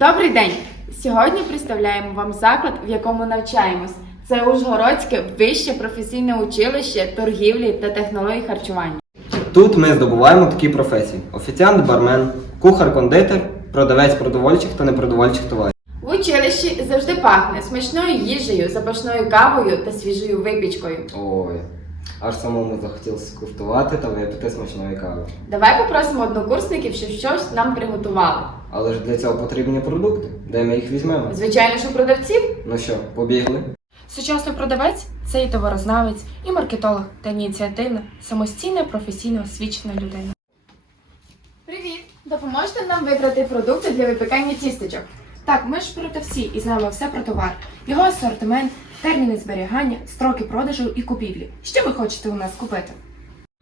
Добрий день! Сьогодні представляємо вам заклад, в якому навчаємось. Це Ужгородське вище професійне училище торгівлі та технологій харчування. Тут ми здобуваємо такі професії: офіціант, бармен, кухар-кондитер, продавець продовольчих та непродовольчих товарів. В училищі завжди пахне смачною їжею, запашною кавою та свіжою випічкою. Ой, аж самому захотілося скуштувати та випити смачної кави. Давай попросимо однокурсників, щоб щось нам приготували. Але ж для цього потрібні продукти. Де ми їх візьмемо? Звичайно у продавців. Ну що, побігли? Сучасний продавець це і товарознавець, і маркетолог та ініціативна, самостійна, професійно освічена людина. Привіт! Допоможете нам вибрати продукти для випікання тістечок. Так, ми ж продавці і знаємо все про товар, його асортимент, терміни зберігання, строки продажу і купівлі. Що ви хочете у нас купити?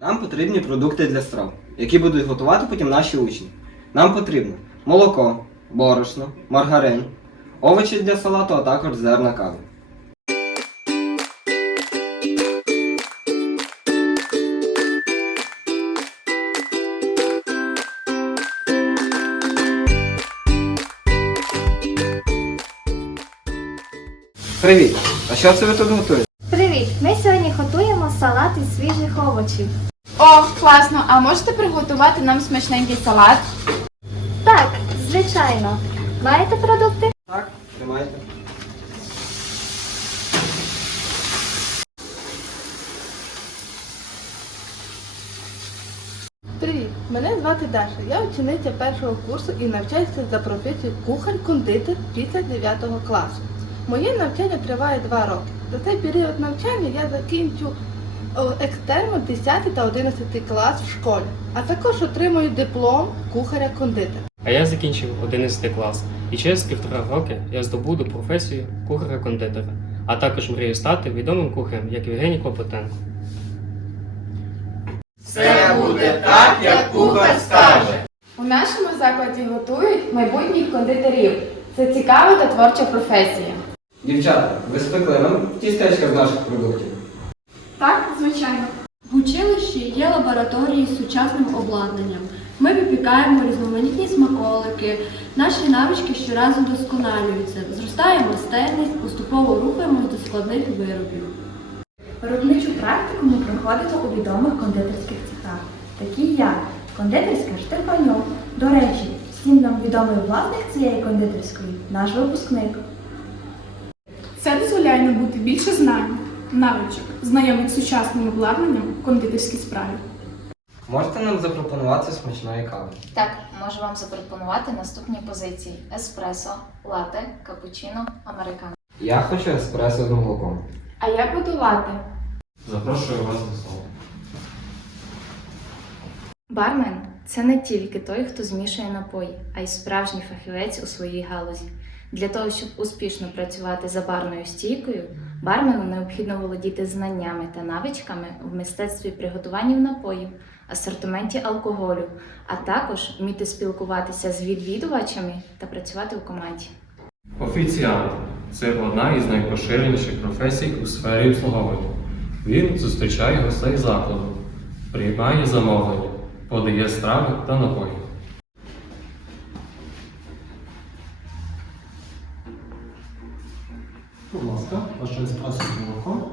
Нам потрібні продукти для страв, які будуть готувати потім наші учні. Нам потрібно молоко, борошно, маргарин, овочі для салату, а також зерна кави. Привіт! А що це ви тут готуєте? Привіт! Ми сьогодні готуємо салат із свіжих овочів. О, класно! А можете приготувати нам смачненький салат? Так, звичайно. Маєте продукти? Так, тримайте. Привіт, мене звати Даша. Я учениця першого курсу і навчаюся за професією кухар-кондитер після 9 класу. Моє навчання триває 2 роки. За цей період навчання я закінчу о, екстерно 10 та 11 клас в школі, а також отримую диплом кухаря-кондитера. А я закінчив 11 клас, і через півтора роки я здобуду професію кухаря-кондитера, а також мрію стати відомим кухарем, як Євгеній Клопотенко. У нашому закладі готують майбутніх кондитерів. Це цікава та творча професія. Дівчата, ви спекли нам тістечка з наших продуктів. Так, звичайно. В училищі є лабораторії з сучасним обладнанням. Ми випікаємо різноманітні смаколики. Наші навички щоразу досконалюються. Зростає майстерність, поступово рухаємось до складних виробів. Виробничу практику ми проходимо у відомих кондитерських цехах, такі як кондитерська Штефаньов. До речі, всім нам відомий власник цієї кондитерської наш випускник. Це дозволяє набути більше знань, навичок, знайомих з сучасним обладнанням в кондитерській справі. Можете нам запропонувати смачної кави? Так, можу вам запропонувати наступні позиції: еспресо, лате, капучино, американо. Я хочу еспресо з молоком. А я буду лати. Запрошую вас до слова. Бармен це не тільки той, хто змішує напої, а й справжній фахівець у своїй галузі. Для того, щоб успішно працювати за барною стійкою, бармену необхідно володіти знаннями та навичками в мистецтві приготування напоїв, асортименті алкоголю, а також вміти спілкуватися з відвідувачами та працювати у команді. Офіціант це одна із найпоширеніших професій у сфері обслуговування. Він зустрічає гостей закладу, приймає замовлення, подає страви та напої. Будь ласка, ваше еспресо з молоком